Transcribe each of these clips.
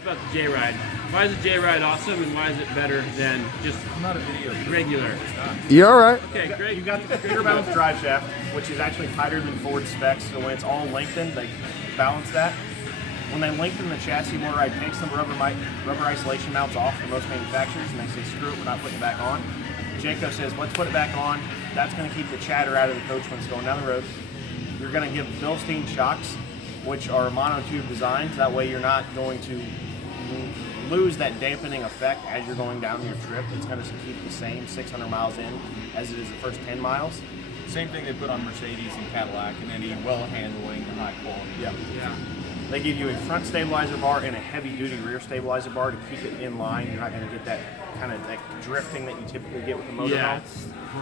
About the JRide. Why is the JRide awesome, and why is it better than just not a video regular? You all right? Okay, great. You got the bigger balance drive shaft, which is actually tighter than Ford specs. So when it's all lengthened, they balance that. When they lengthen the chassis more, right, takes some rubber isolation mounts off for most manufacturers, and they say, screw it, we're not putting it back on. Jayco says, let's put it back on. That's going to keep the chatter out of the coach when it's going down the road. You're going to give Bilstein shocks, which are monotube designs. That way you're not going to lose that dampening effect as you're going down your trip. It's going to keep the same 600 miles in as it is the first 10 miles. Same thing they put on Mercedes and Cadillac and any well handling and high quality. Yeah. Yeah. They give you a front stabilizer bar and a heavy-duty rear stabilizer bar to keep it in line. You're not going to get that kind of like drifting that you typically get with a motorhome,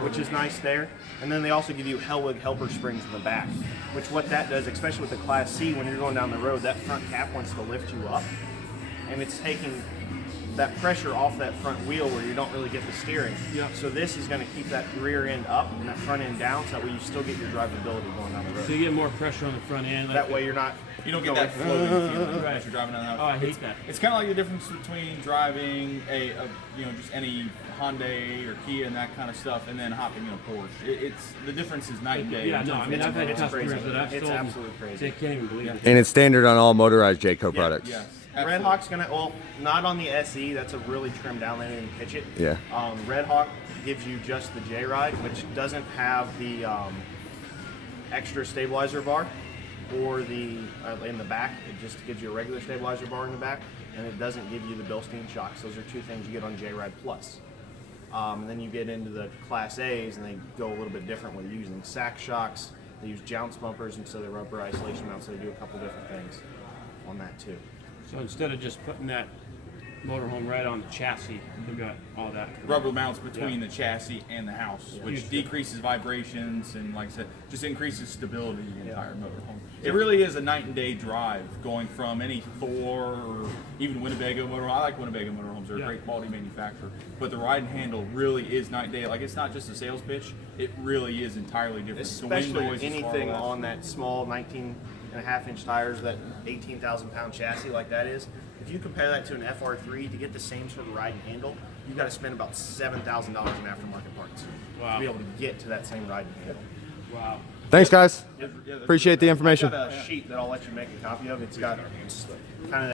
which is nice there. And then they also give you Hellwig helper springs in the back, which what that does, especially with the Class C, when you're going down the road, that front cap wants to lift you up, and it's taking that pressure off that front wheel where you don't really get the steering. Yep. So this is going to keep that rear end up and that front end down, so that way you still get your drivability going down the road. So you get more pressure on the front end. Like that way you're not. You don't get that floating feeling as you're driving down the highway. Oh, I hate that. It's kind of like the difference between driving a just any Hyundai or Kia and that kind of stuff, and then hopping in a Porsche. It's the difference is night and day. Yeah, no, I mean, I've had it's customers crazy. that I've It's sold. absolutely crazy. They can't even believe it. And it's standard on all motorized Jayco products. Yes. Red Absolutely. Hawk's gonna, well, not on the SE. That's a really trimmed down. They didn't pitch it. Yeah. Red Hawk gives you just the JRide, which doesn't have the extra stabilizer bar or the in the back. It just gives you a regular stabilizer bar in the back, and it doesn't give you the Bilstein shocks. Those are two things you get on JRide Plus. And then you get into the Class A's, and they go a little bit different with using sack shocks. They use jounce bumpers instead of rubber isolation mounts. So they do a couple different things on that too. So instead of just putting that motorhome right on the chassis, they've got all that. Rubber mounts between the chassis and the house, which decreases vibrations and, like I said, just increases stability of the entire motorhome. It really is a night and day drive going from any Thor or even Winnebago motorhome. I like Winnebago motorhomes; they're a great quality manufacturer. But the ride and handle really is night and day. Like, it's not just a sales pitch; it really is entirely different. Especially anything on that small 19.5-inch tires, that 18,000 pound chassis like that is. If you compare that to an FR3 to get the same sort of ride and handle, you've got to spend about $7,000 in aftermarket parts to be able to get to that same ride and handle. Wow. Thanks, guys. Appreciate the information. I've got a sheet that I'll let you make a copy of. It's got kind of